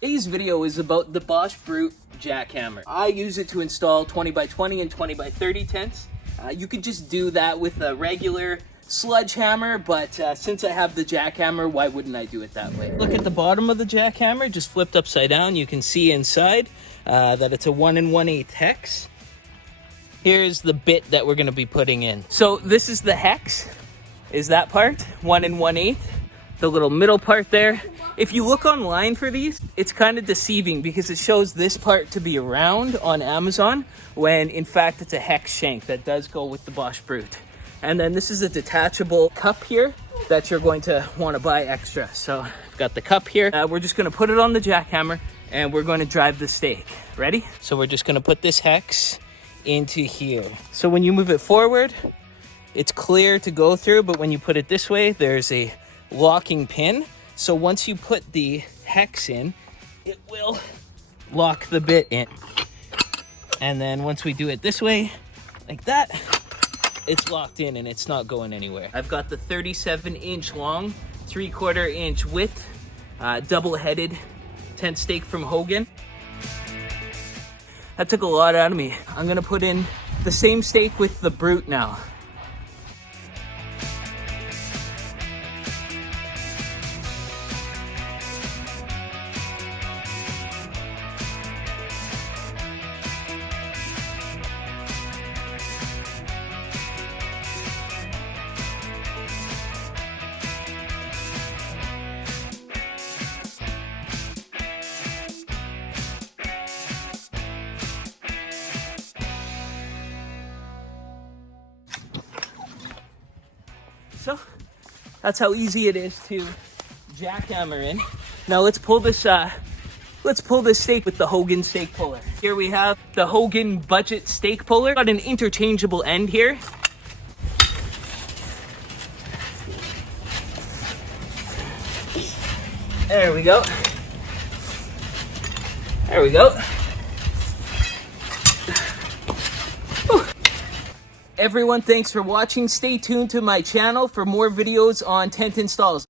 Today's video is about the Bosch Brute Jackhammer. I use it to install 20x20 and 20x30 tents. You could just do that with a regular sludge hammer, but since I have the Jackhammer, why wouldn't I do it that way? Look at the bottom of the Jackhammer, just flipped upside down. You can see inside that it's a 1 1/8 hex. Here's the bit that we're going to be putting in. So this is the hex, is that part, 1 1/8. The little middle part there. If you look online for these, it's kind of deceiving because it shows this part to be round on Amazon when in fact it's a hex shank that does go with the Bosch Brute. And then this is a detachable cup here that you're going to want to buy extra. So I've got the cup here. We're just going to put it on the Jackhammer and we're going to drive the stake. Ready? So we're just going to put this hex into here. So when you move it forward, it's clear to go through, but when you put it this way, there's a locking pin. So once you put the hex in, it will lock the bit in. And then once we do it this way, like that, it's locked in and it's not going anywhere. I've got the 37-inch long, 3/4 inch width, double-headed tent stake from Hogan. That took a lot out of me. I'm gonna put in the same stake with the Brute now. So that's how easy it is to jackhammer in. Now let's pull this stake with the Hogan stake puller. Here we have the Hogan budget stake puller. Got an interchangeable end here. There we go. There we go. Everyone, thanks for watching. Stay tuned to my channel for more videos on tent installs.